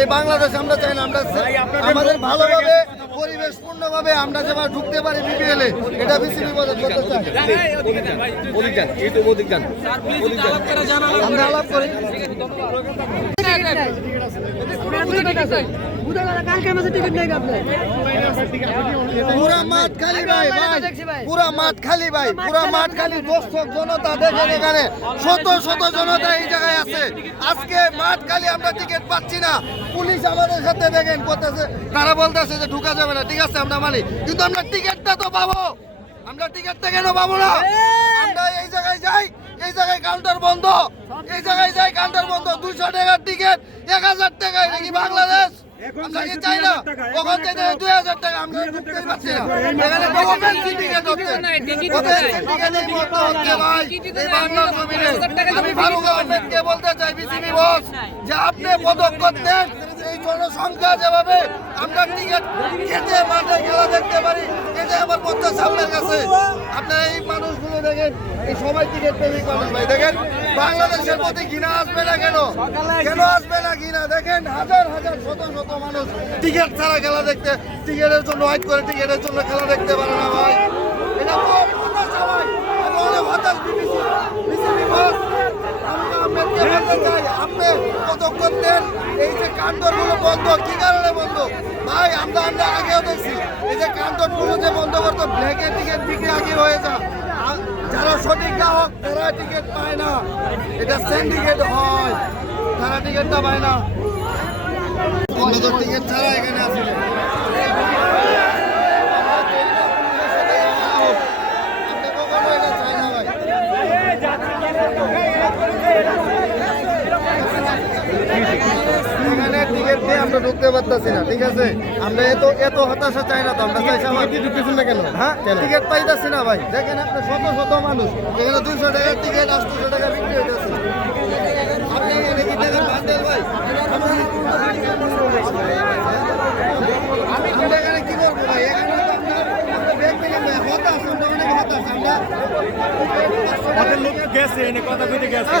এই বাংলাদেশ আমরা চাই না। আমরা আমাদের ভালোভাবে পরিবেশপূর্ণভাবে আমরা যেভাবে ঢুকতে পারি বিপিএল এ, এটা বিসিবি করতে চাই। আমরা আলাপ করি। পুরা মাঠ খালি ভাই, পুরা মাঠ খালি ভাই, পুরা মাঠ খালি দর্শক জনতা। দেখেন এখানে শত শত জনতা এই জায়গায় আছে। আজকে মাঠ খালি, আমরা টিকিট পাচ্ছি না। পুলিশ আমাদের সাথে দেখেন করতেছে, তারা বলতেছে যে ঢুকা যাবে না। ঠিক আছে আমরা মানি, কিন্তু আমরা টিকিটটা তো পাবো। আমরা টিকিটটা কেন পাবো না? আমরা এই জায়গায় যাই, এই জায়গায় কাউন্টার বন্ধ, এই জায়গায় যাই কাউন্টার বন্ধ। 200 টাকার টিকিট 1000 টাকা। এটা কি বাংলাদেশ? আমরা কি চাই না? ওখান থেকে 2000 টাকা আমরা ঢুকতেই পারছি না। এখানে গভর্নমেন্ট টিকিট হচ্ছে, টিকিটেই বন্ধ হচ্ছে ভাই। এই বাংলার জমিনে আমি ফারুক আহমেদকে বলতে চাই, বিসিবি বস, যে আপনি পদক্ষেপ নেন। এই জনসংখ্যা যেভাবে আমরা টিকিট কেটে মাঠে খেলা দেখতে পারি, এটা আমার পথের সামনের কাছে। আপনারা এই মানুষগুলো দেখেন, এই সবাই টিকিট পেয়ে করেন ভাই। দেখেন বাংলাদেশের প্রতি ঘৃণা আসবে না কেন? কেন আসবে না ঘৃণা? দেখেন হাজার হাজার শত শত মানুষ টিকিট ছাড়া খেলা দেখতে, টিকিটের জন্য ওয়েট করে, টিকিটের জন্য খেলা দেখতে পারে না ভাই। এটা তো হতাশা ভাই। আমি অনেক হতাশ। বিসিবি বস, আমরা আহমেদকে বলতে চাই, আপনি পদক্ষেপ নেন। এই যে কাউন্টারগুলো বন্ধ, কি কারণে বন্ধ ভাই? আমরা আগেও দেখছি, এই যে কাউন্টারগুলো যে বন্ধ করতো, ব্ল্যাকে টিকিট বিক্রি আগে হয়ে যায়। যারা সঠিক গ্রাহক তারা টিকিট পায় না, এটা সিন্ডিকেট হয়, তারা টিকিটটা পায় না। টিকিট ছাড়া এখানে আসলে টিকিট দিয়ে আমরা ঢুকতে পারতেছি না। ঠিক আছে, আমরা এত হতাশা চাই না তো। আমরা চাই ঢুকতেছি না কেন? হ্যাঁ, টিকিট পাইতেছি না ভাই। দেখেন আপনি শত শত মানুষ এখানে 200 টাকার টিকিট 800 টাকা বিক্রি হইতেছে। আপনি এখানে কি টাকার বান্ডেল ভাই? আমরা এখানে কি করবো ভাই? এখানে তো আমরা ব্যাগ থেকে হতাশ, আমরা অনেক হতাশ। আমরা লোক গেছে এনে কথা কইতে গেছে।